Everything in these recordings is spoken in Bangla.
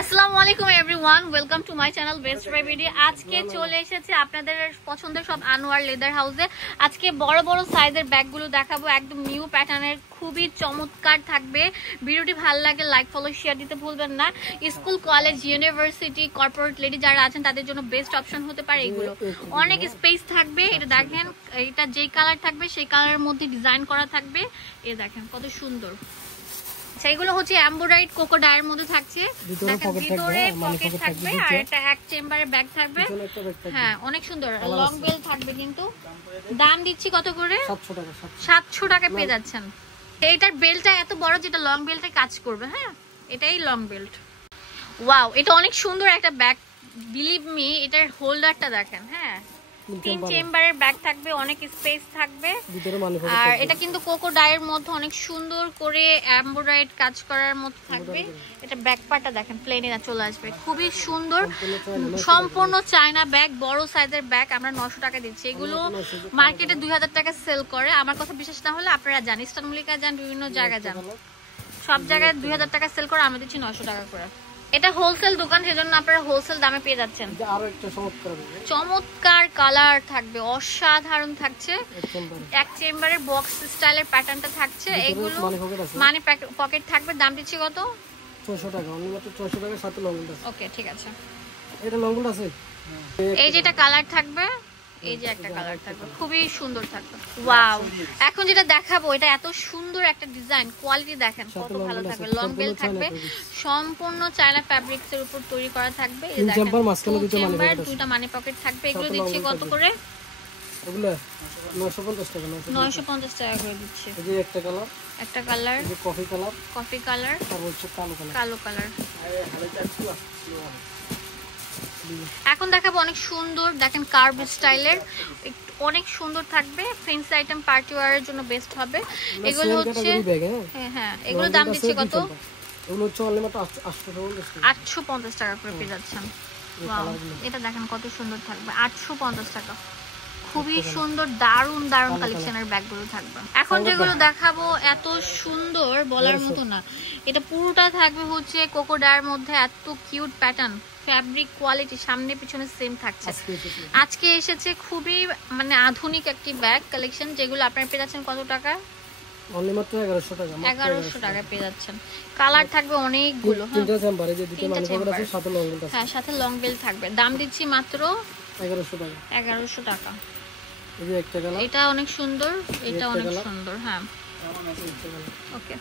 আসসালামু আলাইকুম everyone, welcome to my channel best by BD. আজকে চলে এসেছে আপনাদের পছন্দের সব আনোয়ার লেদার হাউসে। আজকে বড় বড় সাইজের ব্যাগগুলো দেখাবো, একদম নিউ প্যাটার্নের, খুবই চমৎকার থাকবে। ভিডিওটি ভালো লাগে লাইক ফলো শেয়ার দিতে ভুলবেন না। School college university corporate lady যারা আছেন তাদের জন্য বেস্ট অপশন হতে পারে এগুলো। অনেক স্পেস থাকবে। এটা দেখেন, এটা যেই কালার থাকবে সেই কালারের মধ্যে ডিজাইন করা থাকবে। এই দেখেন কত সুন্দর। সেইগুলো হচ্ছে এমব্রয়ডারিড কোকো ডায়ের মধ্যে থাকছে। দেখেন ভিতরে পকেট থাকবে আর এটা এক চেম্বারের ব্যাগ থাকবে। হ্যাঁ অনেক সুন্দর, লং বেল থাকবে। কিন্তু দাম দিচ্ছি কত করে? 700 টাকা পেয়ে যাচ্ছেন। এইটার বেলটা এত বড় যেটা লং বেল্টে কাজ করবে। হ্যাঁ এটাই লং বেল্ট। ওয়াও, এটা অনেক সুন্দর একটা ব্যাগ, বিলিভ মি। এটার হোল্ডারটা দেখেন। হ্যাঁ 3 চেম্বারের ব্যাগ থাকবে, অনেক স্পেস থাকবে। আর এটা কিন্তু কোকো ডায়ের মধ্যে অনেক সুন্দর করে এমব্রয়ডারিড কাজ করার মতো থাকবে। এটা ব্যাক পার্টটা দেখেন, প্লেনে না চলে আসবে, খুবই সুন্দর। সম্পূর্ণ চায়না ব্যাগ, বড় সাইজের ব্যাগ। আমরা 900 টাকা দিচ্ছি। এগুলো মার্কেটে 2000 টাকা সেল করে। আমার কথা বিশ্বাস না হলে আপনারা যান, ইস্টার্ন মল্লিকা যান, বিভিন্ন জায়গায় যান, সব জায়গায় 2000 টাকা সেল করে। আমরা দিচ্ছি 900 টাকা করে। এটা হোলসেল দোকান, সেজন্য আপনারা হোলসেল দামে পেয়ে যাচ্ছেন। চমৎকার কালার থাকবে, অসাধারণ থাকছে। এক চেম্বারের বক্স স্টাইলের প্যাটার্নটা থাকছে। এগুলো মানে পকেট থাকবে। দাম দিচ্ছি কত? 600 টাকা। অনলি মাত্র 600 টাকা, সাথে লং বেল্ট আছে। ওকে ঠিক আছে। এটা লং বেল্ট আছে। এই যেটা কালার থাকবে, এই যে একটা কালার থাকবে, খুবই সুন্দর থাকবে। ওয়াও, এখন যেটা দেখাবো এটা এত সুন্দর একটা ডিজাইন, কোয়ালিটি দেখেন কত ভালো থাকবে। লং বেল থাকবে, সম্পূর্ণ চায়না ফ্যাব্রিক্স এর উপর তৈরি করা থাকবে। এই দেখেন দুইটা মানি পকেট থাকবে। এগুলো দিচ্ছি কত করে? এগুলো 950 টাকা। 950 টাকা করে দিচ্ছি। এই যে একটা কালার, একটা কালার, এই যে কফি কালার, আর হচ্ছে কালো কালার। এখন দেখাবো অনেক সুন্দর, দেখেন কার্ভ স্টাইলের, অনেক সুন্দর থাকবে। ফ্রেন্ডস আইটেম পার্টি ওয়্যারের জন্য বেস্ট হবে। এগুলো হচ্ছে হ্যাঁ এগুলো দাম দিচ্ছি কত? এগুলো হচ্ছে অনলি মাত্র 850 টাকা করে পেয়ে যাচ্ছেন। ওয়াও, এটা দেখেন কত সুন্দর থাকবে, 850 টাকা। খুবই সুন্দর, দারুন দারুন কালেকশনের ব্যাগগুলো থাকবে। এখন যেগুলো দেখাবো এত সুন্দর বলার মতো না। এটা পুরোটা থাকবে হচ্ছে কোকো ডায়ের মধ্যে, এত কিউট প্যাটার্ন, ফ্যাব্রিক কোয়ালিটি সামনে পিছনে সেম থাকছে। আজকে এসেছে খুবই মানে আধুনিক একটি ব্যাগ কালেকশন, যেগুলো আপনারা পেয়ে যাচ্ছেন কত টাকা? অনলি মাত্র 1100 টাকা। 1100 টাকা পেয়ে যাচ্ছেন। কালার থাকবে অনেকগুলো। হ্যাঁ তিনটা চেম্বারে যে দুটো মানি পকেট আছে, সাথে লং বেল্ট আছে। হ্যাঁ সাথে লং বেল্ট থাকবে। দাম দিচ্ছি মাত্র 1100 টাকা। 1100 টাকা। এই যে একটা কালার, এটা অনেক সুন্দর, এটা অনেক সুন্দর। হ্যাঁ ওকে,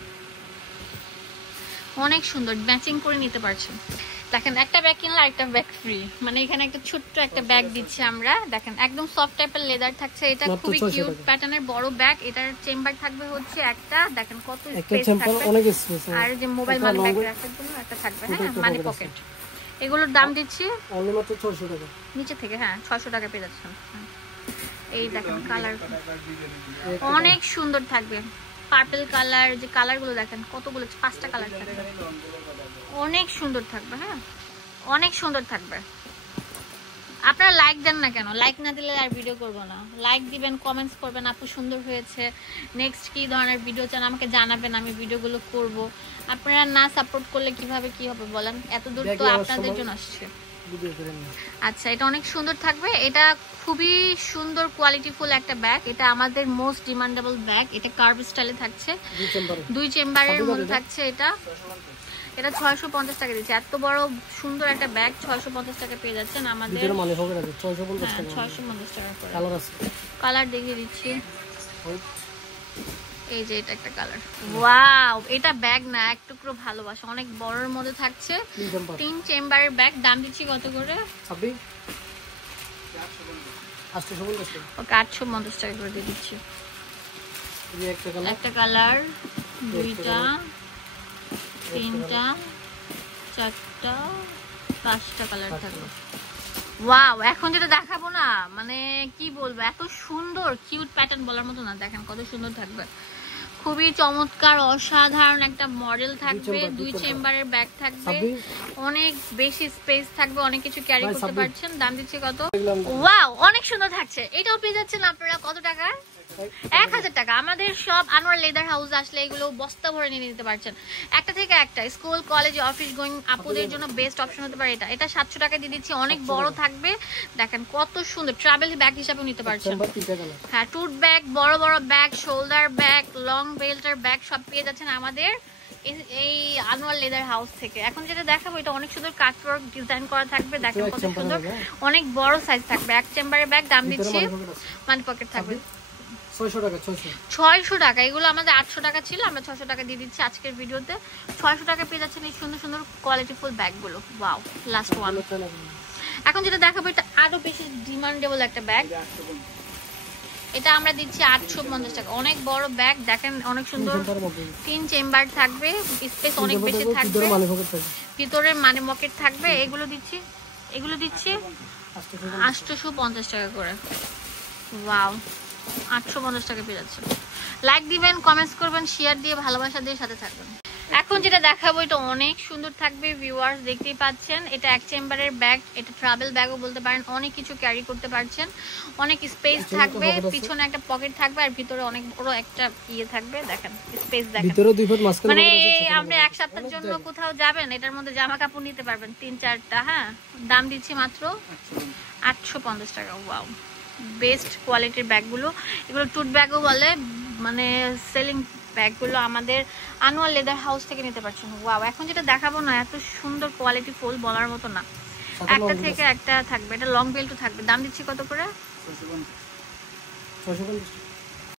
অনেক সুন্দর, ম্যাচিং করে নিতে পারছেন। দেখেন একটা ব্যাগ কিনলে আরেকটা ব্যাগ ফ্রি, মানে এখানে একটা ছোট্ট একটা ব্যাগ দিচ্ছি আমরা। দেখেন একদম সফট টাইপের লেদার থাকছে। এটা খুবই কিউট প্যাটার্নের বড় ব্যাগ। এটার চেম্বার থাকবে হচ্ছে একটা, দেখেন কত স্পেস থাকবে। অনেক স্পেস। আর যে মোবাইল মানি ব্যাগ রাখার জন্য একটা থাকবে। হ্যাঁ মানি পকেট। এগুলোর দাম দিচ্ছি অনলি মাত্র 600 টাকা। নিচে থেকে হ্যাঁ 600 টাকা পেয়ে যাচ্ছেন। এই দেখেন কালার অনেক সুন্দর থাকবে, পার্পল কালার। যে কালারগুলো দেখেন কতগুলো, 5টা কালার থাকবে, অনেক সুন্দর থাকবে। হ্যাঁ অনেক সুন্দর থাকবে। আপনারা লাইক দেন না কেন? লাইক না দিলে আর ভিডিও করবো না। লাইক দিবেন, কমেন্টস করবেন, আপু সুন্দর হয়েছে, নেক্সট কি ধরনের ভিডিও চান আমাকে জানাবেন, আমি ভিডিওগুলো করব। আপনারা না সাপোর্ট করলে কিভাবে কি হবে বলেন? এত দূর তো আপনাদের জন্য আসছে। আচ্ছা এটা অনেক সুন্দর থাকবে। এটা খুবই সুন্দর কোয়ালিটিফুল একটা ব্যাগ। এটা আমাদের মোস্ট ডিমান্ডেবল ব্যাগ। এটা কার্ভ স্টাইলে থাকছে, 2 চেম্বারের মধ্যে থাকছে। এটা 650 টাকা দিচ্ছে। এত বড় সুন্দর একটা ব্যাগ 650 টাকা পেয়ে যাচ্ছেন আমাদের। 650 টাকা করে। কালার দেখিয়ে দিচ্ছি। এই যে এটা একটা কালার। ওয়াও, এটা ব্যাগ না, এক টুকরো ভালোবাসা, অনেক বড়র মধ্যে থাকছে। 3 চেম্বারের ব্যাগ। দাম দিচ্ছি কত করে? 850 টাকা করে দিয়ে দিচ্ছি। একটা কালার, 2টা, 3টা, 4টা, 5টা কালার থাকবে। ওয়াও, এখন যেটা দেখাবো না মানে কি বলবো, এত সুন্দর কিউট প্যাটার্ন বলার মতো না। দেখেন কত সুন্দর থাকবে, খুবই চমৎকার অসাধারণ একটা মডেল থাকবে। 2 চেম্বারের ব্যাগ থাকবে, অনেক বেশি স্পেস থাকবে, অনেক কিছু ক্যারি করতে পারছেন। দাম দিচ্ছি কত? ওয়াও, অনেক সুন্দর থাকছে। এটাও পেয়ে যাচ্ছেন আপনারা কত টাকা? 1000 টাকা। আমাদের সব আনোয়ার লেদার হাউস আসলে এগুলো বস্তা ভরে নিয়ে নিতে পারছেন, একটা থেকে একটা। স্কুল কলেজ অফিস গোয়িং আপুদের জন্য বেস্ট অপশন হতে পারে এটা। এটা 700 টাকা দিয়ে দিচ্ছি, অনেক বড় থাকবে, দেখেন কত সুন্দর, ট্রাভেল ব্যাগ হিসাবেও নিতে পারছেন। হ্যাঁ, টুট ব্যাগ, বড় বড় ব্যাগ, শোল্ডার ব্যাগ, লং বেল্টার ব্যাগ সব পেয়ে যাচ্ছেন আমাদের এই আনোয়ার লেদার হাউস থেকে। এখন যেটা দেখাবো এটা অনেক সুন্দর কাটওয়ার্ক ডিজাইন করা থাকবে, দেখেন কত সুন্দর, অনেক বড় সাইজ থাকবে। এক চেম্বারের ব্যাগ, দাম দিচ্ছি মানি পকেট থাকবে 600 টাকা। এগুলো আমাদের 800 টাকা ছিল, আমরা 600 টাকা দিয়ে দিচ্ছি আজকের ভিডিওতে। 600 টাকা পেয়ে যাচ্ছেন এই সুন্দর সুন্দর কোয়ালিটিফুল ব্যাগগুলো। Wow, last one. এখন যেটা দেখাবো এটা আরো বেশি ডিমান্ডেবল একটা ব্যাগ, এটা আমরা দিচ্ছি 850 টাকা। অনেক বড় ব্যাগ, দেখেন অনেক সুন্দর, 3 চেম্বার থাকবে, স্পেস অনেক বেশি থাকবে, ভিতরে মানি পকেট থাকবে। এগুলো দিচ্ছি 850 টাকা করে। ওয়াও, 850 টাকা পেয়ে যাচ্ছে। লাইক দিবেন, কমেন্টস করবেন, শেয়ার দিয়ে ভালোবাসা দিয়ে সাথে থাকবেন। এখন যেটা দেখাবো এটা অনেক সুন্দর থাকবে ভিউয়ার্স, দেখতেই পাচ্ছেন। এটা এক চেম্বারের ব্যাগ, এটা ট্রাভেল ব্যাগও বলতে পারেন, অনেক কিছু ক্যারি করতে পারছেন, অনেক স্পেস থাকবে, পিছনে একটা পকেট থাকবে আর ভিতরে অনেক বড় একটা ইয়ে থাকবে, দেখেন স্পেস দেখেন। মানে আপনি এক সপ্তাহের জন্য কোথাও যাবেন, এটার মধ্যে জামা কাপড় নিতে পারবেন 3-4টা। হ্যাঁ, দাম দিচ্ছি মাত্র 850 টাকা। ওয়াও, বেস্ট কোয়ালিটির ব্যাগগুলো, এগুলো টুট ব্যাগও বলে, মানে সেলিং ব্যাগগুলো আমাদের আনোয়ার লেদার হাউস থেকে নিতে পারছেন। ওয়াও, এখন যেটা দেখাবো না এত সুন্দর কোয়ালিটি ফুল, বলার মতো না, একটা থেকে একটা থাকবে। এটা লং বেল্টও থাকবে, দাম দিচ্ছি কত করে? 650